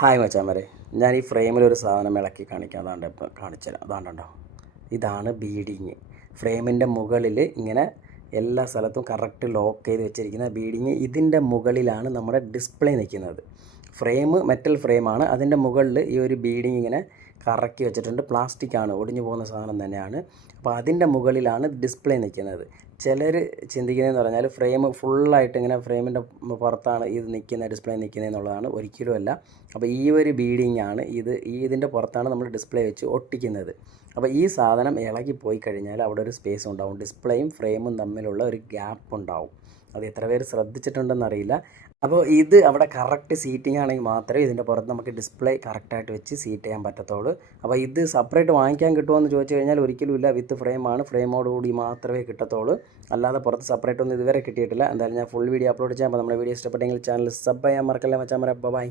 Hi മച്ചാമരെ, ഞാൻ ഈ ഫ്രെയിമിലൊരു സാധനം ഇളക്കി കാണിക്കാം. അതാണ്ട് ഇപ്പോൾ കാണിച്ചുതരാം. അതാണ്ടോ, ഇതാണ് ബീഡിങ്. ഫ്രെയിമിൻ്റെ മുകളിൽ ഇങ്ങനെ എല്ലാ സ്ഥലത്തും കറക്റ്റ് ലോക്ക് ചെയ്ത് വെച്ചിരിക്കുന്ന ബീഡിങ്. ഇതിൻ്റെ മുകളിലാണ് നമ്മുടെ ഡിസ്പ്ലേ നിൽക്കുന്നത്. ഫ്രെയിം മെറ്റൽ ഫ്രെയിമാണ്, അതിൻ്റെ മുകളിൽ ഈ ഒരു ബീഡിങ് ഇങ്ങനെ കറക്കി വെച്ചിട്ടുണ്ട്. പ്ലാസ്റ്റിക്കാണ്, ഒടിഞ്ഞു പോകുന്ന സാധനം തന്നെയാണ്. അപ്പോൾ അതിൻ്റെ മുകളിലാണ് ഡിസ്പ്ലേ നിൽക്കുന്നത്. ചിലർ ചിന്തിക്കുന്നതെന്ന് പറഞ്ഞാൽ ഫ്രെയിം ഫുള്ളായിട്ട് ഇങ്ങനെ ഫ്രെയിമിൻ്റെ പുറത്താണ് ഇത് നിൽക്കുന്നത്, ഡിസ്പ്ലേ നിൽക്കുന്നതെന്നുള്ളതാണ്. ഒരിക്കലുമല്ല. അപ്പോൾ ഈ ഒരു ബീഡിങ്ങാണ് ഇതിൻ്റെ പുറത്താണ് നമ്മൾ ഡിസ്പ്ലേ വെച്ച് ഒട്ടിക്കുന്നത്. അപ്പോൾ ഈ സാധനം ഇളകിപ്പോയി കഴിഞ്ഞാൽ അവിടെ ഒരു സ്പേസ് ഉണ്ടാവും, ഡിസ്പ്ലേയും ഫ്രെയിമും തമ്മിലുള്ള ഒരു ഗ്യാപ്പ് ഉണ്ടാവും. അത് എത്ര പേര് ശ്രദ്ധിച്ചിട്ടുണ്ടെന്നറിയില്ല. അപ്പോൾ ഇത് അവിടെ കറക്റ്റ് സീറ്റിംഗ് ആണെങ്കിൽ മാത്രമേ ഇതിൻ്റെ പുറത്ത് നമുക്ക് ഡിസ്പ്ലേ കറക്റ്റായിട്ട് വെച്ച് സീറ്റ് ചെയ്യാൻ പറ്റത്തുള്ളൂ. അപ്പോൾ ഇത് സെപ്പറേറ്റ് വാങ്ങിക്കാൻ കിട്ടുമോ എന്ന് ചോദിച്ചു കഴിഞ്ഞാൽ ഒരിക്കലുമില്ല. വിത്ത് ഫ്രെയിമാണ്, ഫ്രെയിമോടുകൂടി മാത്രമേ കിട്ടത്തുള്ളൂ. അല്ലാതെ പുറത്ത് സെപ്പറേറ്റ് ഒന്നും ഇതുവരെ കിട്ടിയിട്ടില്ല. എന്തായാലും ഞാൻ ഫുൾ വീഡിയോ അപ്ലോഡ് ചെയ്യാം. അപ്പോൾ നമ്മുടെ വീഡിയോ ഇഷ്ടപ്പെട്ടെങ്കിൽ ചാനൽ സബ് ചെയ്യാൻ മറക്കല്ലേ മച്ചാൻ. ബൈ.